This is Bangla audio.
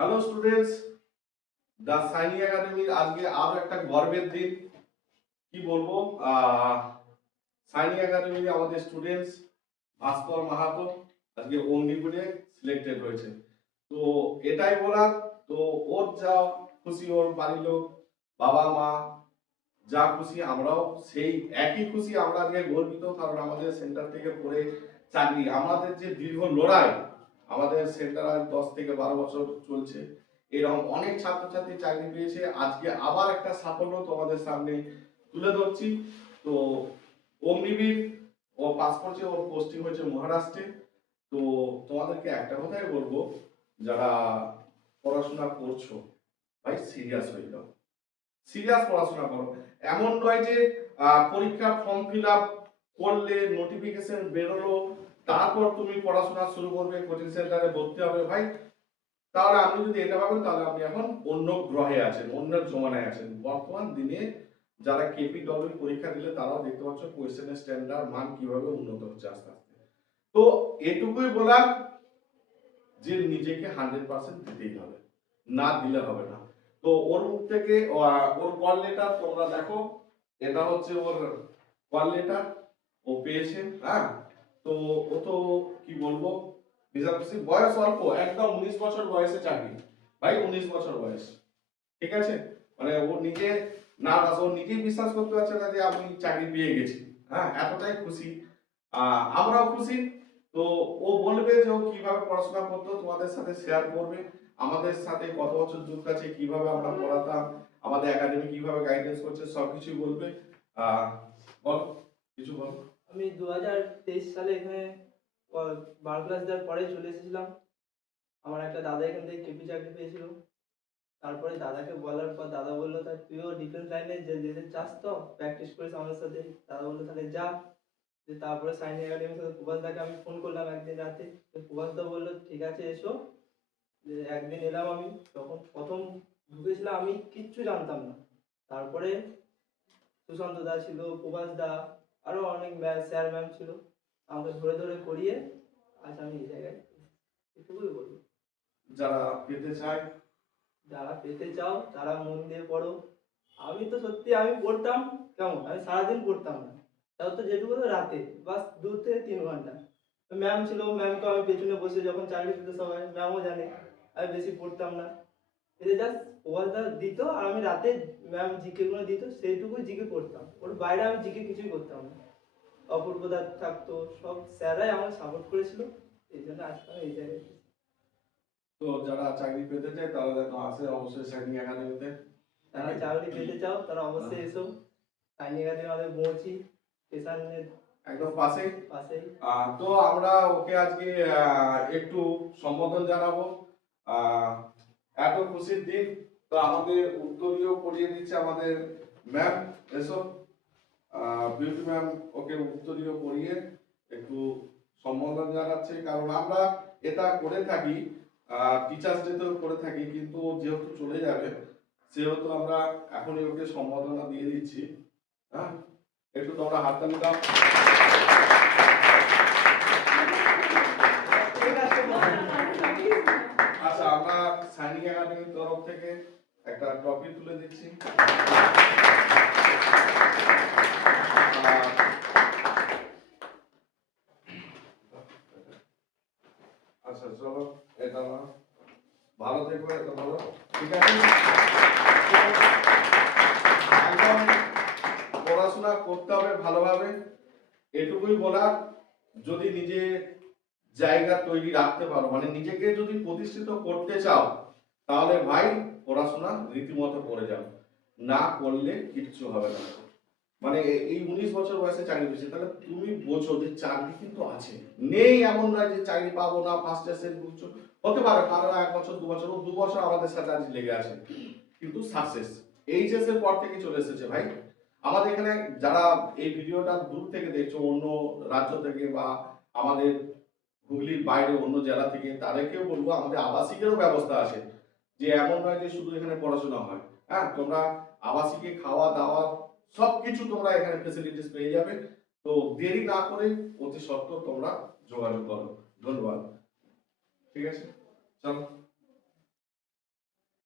হ্যালো স্টুডেন্টস, দ্য সাইনি একাডেমির আজকে আরো একটা গর্বের দিন। কি বলবো, সাইনি একাডেমির আমাদের স্টুডেন্টস ভাস্কর মাহাতো আজকে অগ্নিবীরে সিলেক্টেড হয়েছে। তো এটাই বলার, তো ওর যা খুশি, ওর বাড়ির লোক, বাবা মা যা খুশি, আমরাও সেই একই খুশি। আমরা আজকে গর্বিত, কারণ আমাদের সেন্টার থেকে পড়ে চাকরি, আমাদের যে দীর্ঘ লড়াই, আমাদের সেন্টার আজ 10 থেকে 12 বছর চলছে, এরকম অনেক ছাত্রছাত্রী চাকরি পেয়েছে। আজকে আবার একটা সাফল্য তোমাদের সামনে তুলে ধরছি। তো অগ্নিবীর ও পাস করছে, ওর পোস্টিং হয়েছে মহারাষ্ট্রে। তো তোমাদেরকে একটা কথাই বলবো, যারা পড়াশোনা করছো ভাই সিরিয়াস হয়ে যাও, সিরিয়াস পড়াশোনা করো। এমন নয় যে পরীক্ষার ফর্ম ফিল আপ করলে, নোটিফিকেশন বেরোলো, তারপর তুমি পড়াশোনা শুরু করবে, কোচিং সেন্টারে ভর্তি হবে। ভাই তাহলে আপনি যদি এটা ভাবেন, তাহলে আপনি এখন অন্য গ্রহে আছেন, অন্য জমানায় আছেন। বর্তমান দিনে যারা কেপিডব্লিউ পরীক্ষা দিলে তারাও দেখতে পাচ্ছ কোয়েশ্চেনের স্ট্যান্ডার্ড মান কিভাবে উন্নত হচ্ছে আস্তে আস্তে। তো এটুকুই বলার যে নিজেকে 100% দিতেই হবে, না দিলে হবে না। তো ওর মুখ থেকে ওর কল লেটার তোমরা দেখো, এটা হচ্ছে ওর কল লেটার, ও পেয়েছে। হ্যাঁ, তো ও তো কি বলবো, বয়স অল্প, একদম 19 বছর বয়সে চাকরি। ভাই 19 বছর বয়স, ঠিক আছে? মানে ও নিজে নার্ভাস, ও নিজেই বিশ্বাস করতে পারছে না যে আমি চাকরি পেয়ে গেছি। হ্যাঁ, এতটাই খুশি, আমরাও খুশি। তো ও বলবে যে ও কিভাবে পড়াশোনা করতো, তোমাদের সাথে শেয়ার করবে, আমাদের সাথে কত বছর যুক্ত আছে, কিভাবে আমরা পড়াতাম, আমাদের একাডেমি কিভাবে গাইডেন্স করছে, সবকিছুই বলবে। বল, কিছু বল। আমি 2023 সালে এখানে 12 ক্লাস দেওয়ার পরে চলে এসেছিলাম। আমার একটা দাদা এখান থেকে কেপি চাকরি পেয়েছিল। তারপরে দাদাকে বলার পর দাদা বললো, তাই তুইও ডিফেন্স লাইনে যেতে চাস তো, প্র্যাকটিস করিস আমাদের সাথে। দাদা বললো তাহলে যা। যে তারপরে সাইনি একাডেমির সাথে প্রভাস দাকে আমি ফোন করলাম একদিন রাতে। তো প্রভাস দা বললো ঠিক আছে এসো। যে একদিন এলাম আমি, তখন প্রথম ঢুকেছিলাম, আমি কিচ্ছু জানতাম না। তারপরে সুশান্ত দা ছিল, প্রভাস দা, আরো অনেক স্যার ম্যাম ছিল, আমাকে ধরে ধরে করিয়ে আজ আমি এই জায়গায়। এটুকুই বলবো। যারা পেতে চায়, যারা পেতে চাও তারা মন দিয়ে পড়ো। আমি তো সত্যি আমি পড়তাম কেমন, আমি সারাদিন পড়তাম না, তাও তো যেটুকু তো রাতে বাস 2 থেকে 3 ঘন্টা। ম্যাম ছিল, ম্যামকে আমি পেছনে বসে যখন চাকরি দিতে, সবাই ম্যামও জানে আমি বেশি পড়তাম না। এটা জাস্ট ওয়ালটা দিত আর আমি রাতে ম্যাম জিকে গুলো দিত সেইটুকুই জিকে করতাম, ওর বাইরে আমি জিকে কিছুই করতাম না। অপূর্বদা থাকতো, সব স্যাররাই আমাকে সাপোর্ট করেছিল, এই জন্য আজকে আমি এই জায়গায়। তো যারা চাকরি পেতে চায় তারা যেন আসে অবশ্যই সাইনি একাডেমিতে। যারা চাকরি পেতে চাও তারা অবশ্যই এসো। সাইনি একাডেমি আমাদের পৌঁছি স্টেশনের একদম পাশেই। পাশেই। তো আমরা ওকে আজকে একটু সম্বোধন জানাবো। আহ, এত খুশির দিন, তো আমাদের উত্তরীয় পড়িয়ে দিচ্ছে আমাদের ম্যাম। এসো, বিউটি ম্যাম ওকে উত্তরীয় পড়িয়ে একটু সম্বোধন জানাচ্ছে। কারণ আমরা এটা করে থাকি, টিচার্স ডেতেও করে থাকি, কিন্তু ও যেহেতু চলে যাবে সেহেতু আমরা এখনই ওকে সম্বোধনা দিয়ে দিচ্ছি। হ্যাঁ, একটু তোমরা হাততালি দাও। আচ্ছা, আমরা সাইনিং একাডেমির তরফ থেকে একটা ট্রফি তুলে দিচ্ছি। আচ্ছা চলো, এটা না, ভালো থেকো, এটা ভালো, ঠিক আছে? একদম পড়াশোনা করতে হবে ভালোভাবে, এটুকুই বলার। যদি নিজে জায়গা তৈরি রাখতে পারো, মানে নিজেকে যদি প্রতিষ্ঠিত করতে চাও, তাহলে ভাই পড়াশোনা রীতিমতো করে যাও, না করলে কিচ্ছু হবে না। মানে এই 19 বছর বয়সে চাকরি পেয়েছে, তাহলে তুমি বোঝো যে চাকরি কিন্তু আছে, নেই এমন নয় যে চাকরি পাবো না। ফার্স্ট ইয়ার বুঝছো, হতে পারে কারো 1 বছর 2 বছর, ও 2 বছর আমাদের সাথে আজ লেগে আছে, কিন্তু সাকসেস এইচএস এর পর থেকে চলে এসেছে ভাই। আমাদের এখানে যারা এই ভিডিওটা দূর থেকে দেখছো, অন্য রাজ্য থেকে বা আমাদের হুগলির বাইরে অন্য জেলা থেকে, তাদেরকেও বলবো আমাদের আবাসিকেরও ব্যবস্থা আছে, যে এমন নয় যে শুধু এখানে পড়াশোনা হয়। হ্যাঁ, তোমরা আবাসিকে খাওয়া দাওয়া সবকিছু তোমরা এখানে ফেসিলিটিস পেয়ে যাবে। তো দেরি না করে অতি সত্বর তোমরা যোগাযোগ করো। ধন্যবাদ, ঠিক আছে, চলো।